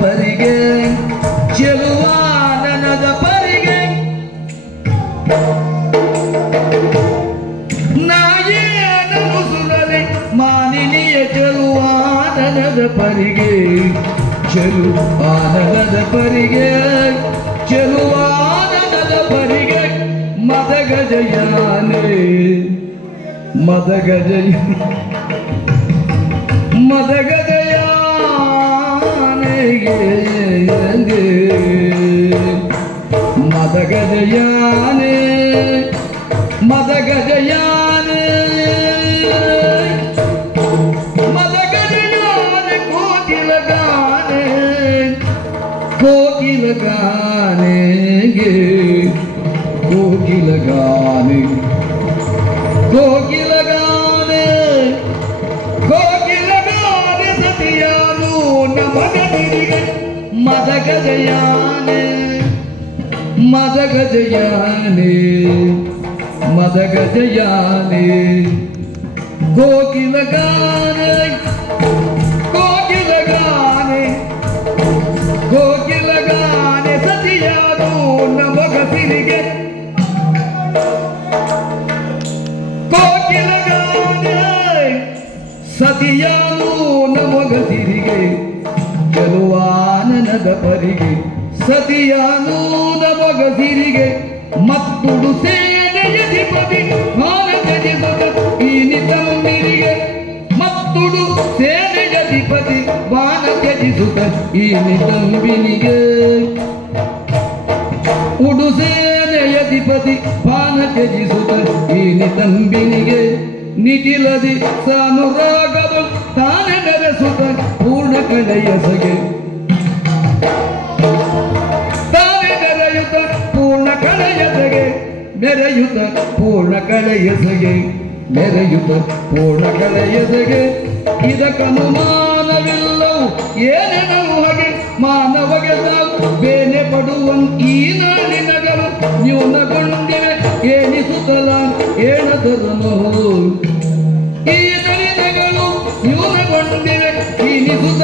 ಪರಿಗೆ ಚೆಲುವಾನನದ ಪರಿಗೆ ನಾಯೇನನು ಸುರಲಿ ಮಾನಿನಿಯ ಚೆಲುವಾನನದ ಪರಿಗೆ ಚೆಲುವಾನನದ ಪರಿಗೆ ಚೆಲುವಾನನದ ಪರಿಗೆ ಮದಗಜಯಾನೆ ಮದಗಜಯ ಮದಗಜಯಾನೆ ಮದಗಜಯಾನೆ ಮದಗಜಯಾನೆ ಕೋಕಿಲಗಾನೆ ಕೋಕಿಲಗಾನೆ ಕೋಕಿಲಗಾನೆ ಕೋಕಿಲಗಾನೆ ಕೋಕಿಲಗಾನೆ ಸತಿಯಾನು ನಮಗನಿಗೆ ಮದಗಜಯಾನೆ ಮದಗಜಯಾನೆ ಮದಗಜಯಾನೆ ಕೋಕಿಲಗಾನೆ ಕೋಕಿಲಗಾನೆ ಕೋಕಿಲಗಾನೆ ಸತಿಯಾನು ನಮಗಸಿರಿಗೆ ಕೋಕಿಲಗಾನೆ ಸತಿಯಾನು ನಮಗಸಿರಿಗೆ ಚೆಲುವಾನನದ ಪರಿಗೆ ಸತಿಯಾನು ನಮಗಸಿರಿಗೆ ಮತ್ತುಡು ಸೇನೆಯಧಿಪತಿ ಮಾನ ತ್ಯಜಿಸುತ್ತ ಈ ನಿತಂಬಿರಿಗೆ ಮತ್ತುಡು ಸೇನೆಯಧಿಪತಿ ಬಾಣ ತ್ಯಜಿಸುತ್ತ ಈ ನಿತಂಬಿನಿಗೆ ಉಡು ಸೇನೆಯಧಿಪತಿ ಬಾಣ ತ್ಯಜಿಸುತ್ತ ಈ ನಿತಂಬಿನಿಗೆ ನಿಖಿಲದಿ ಸಾನುರಾಗವು ತಾನೆ ನಡೆಸುತ್ತ ಪೂರ್ಣ ಕಳೆಯಸಗೆ ಮೆರೆಯುತ್ತ ಪೂರ್ಣ ಕಳೆಯಸಗೆ ಮೆರೆಯುತ್ತ ಪೂರ್ಣ ಕಳೆಯಸಗೆ ಇದಕ್ಕನುಮಾನವಿಲ್ಲವು ಏನೆನವು ಹಾಗೆ ಮಾನವಗೆ ತಾವು ಬೇನೆ ಪಡುವನ್ ಈ ನಾಡಿನಗಳು ನ್ಯೂನಗೊಂಡಿವೆ ಏನಿಸುತ್ತಲ ಏಣದರನು ಈ ನಾಡಿನಗಳು ನ್ಯೂನಗೊಂಡಿವೆ ಎನಿಸುತ್ತ